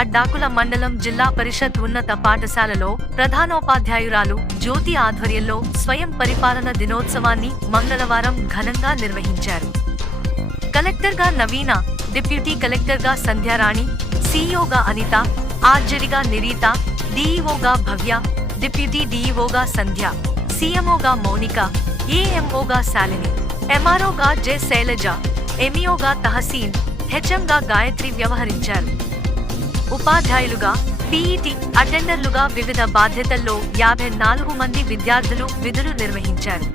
అడ్డాకుల మండలం జిల్లా పరిషత్ ఉన్నత పాఠశాలలో ప్రధానోపాధ్యాయురాలు జ్యోతి ఆధ్వర్యంలో స్వయం పరిపాలన దినోత్సవాన్ని మంగళవారం ఘనంగా నిర్వహించారు. కలెక్టర్గా నవీన, డిప్యూటీ కలెక్టర్గా సంధ్యారాణి, సీఈఓగా అనిత, ఆర్జరీగా నిరీత, డీఈఓగా భవ్య, డిప్యూటీ డీఈఓగా సంధ్య, సీఎంఓగా మౌనిక, ఏఎంఓగా శాలిని, ఎంఆర్ఓగా జె శైలజ, ఎంఈఓగా తహసీన్, హెచ్ఎంగా గాయత్రి వ్యవహరించారు. ఉపాధ్యాయులుగా, పీఈటీ అటెండర్లుగా వివిధ బాధ్యతల్లో 54 మంది విద్యార్థులు విధులు నిర్వహించారు.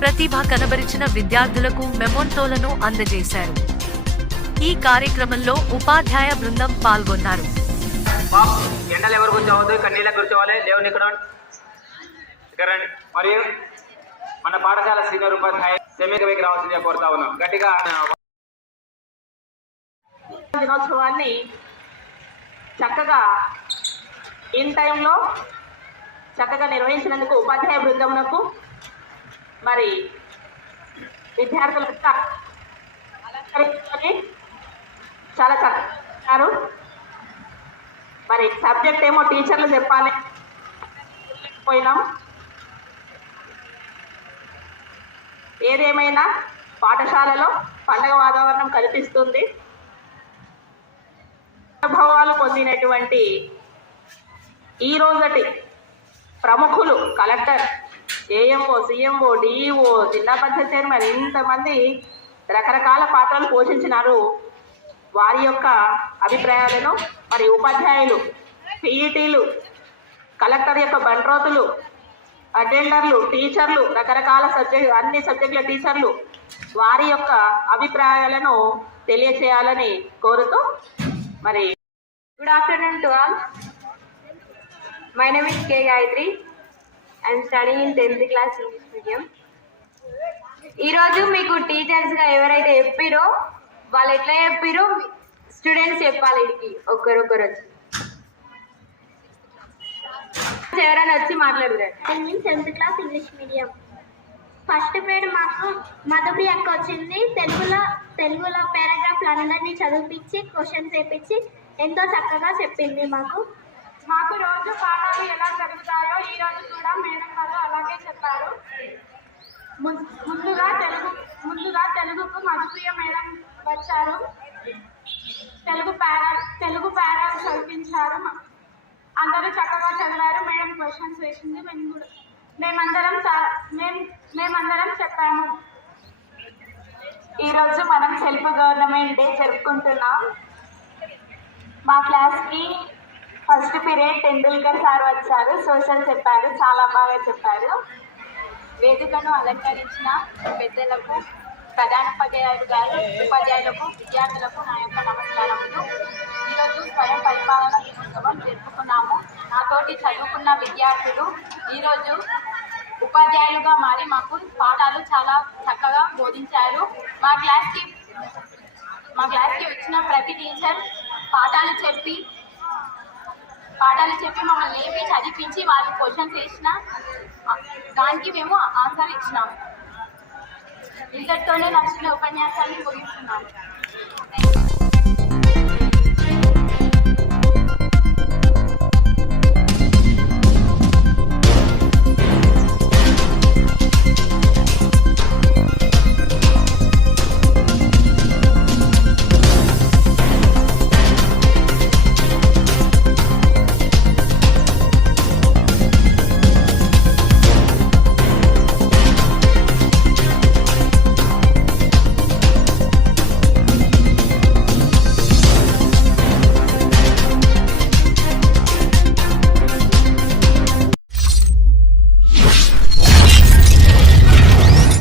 ప్రతిభ కనబరిచిన విద్యార్థులకు మెమోంటోలను అందజేశారు. ఈ కార్యక్రమంలో ఉపాధ్యాయ బృందం పాల్గొన్నారు. మరియు మన పాఠశాల సీనియర్ ఉపాధ్యాయ సెమికి రావాల్సిందిగా కోరుతా ఉన్నాం. గట్టిగా దినోత్సవాన్ని చక్కగా ఇన్ టైంలో చక్కగా నిర్వహించినందుకు ఉపాధ్యాయ బృందములకు మరి విద్యార్థులకు అలంకరించుకొని చాలా చక్కగా మరి సబ్జెక్ట్ ఏమో టీచర్లు చెప్పాలి పోయినాం. ఏదేమైనా పాఠశాలలో పండగ వాతావరణం కల్పిస్తుంది. అనుభవాలు పొందినటువంటి ఈ రోజటి ప్రముఖులు కలెక్టర్, ఏఎంఓ, సీఎంఓ, డిఈఓ, జిల్లా పరిషత్ చైర్మన్ ఇంతమంది రకరకాల పాత్రలు పోషించినారు. వారి యొక్క అభిప్రాయాలను మరి ఉపాధ్యాయులు, పీఈటీలు, కలెక్టర్ యొక్క బంట్రోతులు, అటెండర్లు, టీచర్లు, రకరకాల అన్ని సబ్జెక్టుల టీచర్లు వారి యొక్క అభిప్రాయాలను తెలియచేయాలని కోరుతూ మరి good afternoon to all. My name is K Gayatri. I'm studying in 10th class English medium. ఈరోజు మీకు టీచర్స్గా ఎవరైతే చెప్పిరో వాళ్ళు ఎట్లా చెప్పిరో స్టూడెంట్స్ చెప్పాలి. వీడికి ఒక్కరొక్కరు వచ్చి ఎవరైనా వచ్చి మాట్లాడతారు. I mean 7th class English medium. First period మాకు మధుప్రియ అక్క వచ్చింది. తెలుగులో పారాగ్రాఫ్లు అందరినీ చదివిపించి క్వశ్చన్స్ వేయించి ఎంతో చక్కగా చెప్పింది. మాకు రోజు పాఠాలు ఎలా జరుగుతాయో ఈరోజు కూడా మేడం గారు అలాగే చెప్పారు. ముందుగా తెలుగుకు మధుప్రియ మేడం వచ్చారు. తెలుగు పారా చదివించారు. అందరూ చక్కగా చదివారు. మేడం క్వశ్చన్స్ వేసింది. మేమందరం చెప్పాము. ఈరోజు మనం సెల్ఫ్ గవర్నమెంట్ డే జరుపుకుంటున్నాం. మా క్లాస్కి ఫస్ట్ పీరియడ్ టెండూల్కర్ సార్ వచ్చారు. సోషల్ చెప్పారు. చాలా బాగా చెప్పారు. వేదికను అలంకరించిన పెద్దలకు, ఉపాధ్యాయులకు, విద్యార్థులకు నా యొక్క నమస్కారములు. ఈరోజు స్వయం పరిపాలన దినోత్సవం జరుపుకున్నాము. నాతోటి చదువుకున్న విద్యార్థులు ఈరోజు ఉపాధ్యాయులుగా మారి మాకు పాఠాలు చాలా చక్కగా బోధించారు. మా క్లాస్కి వచ్చిన ప్రతి టీచర్ పాఠాలు చెప్పి మమ్మల్ని లేపి చదివించి వాళ్ళు క్వశ్చన్స్ వేసిన దానికి మేము ఆన్సర్ ఇచ్చినాము. ఇంతటితోనే నచ్చిన ఉపన్యాసాన్ని ముగిస్తున్నాము.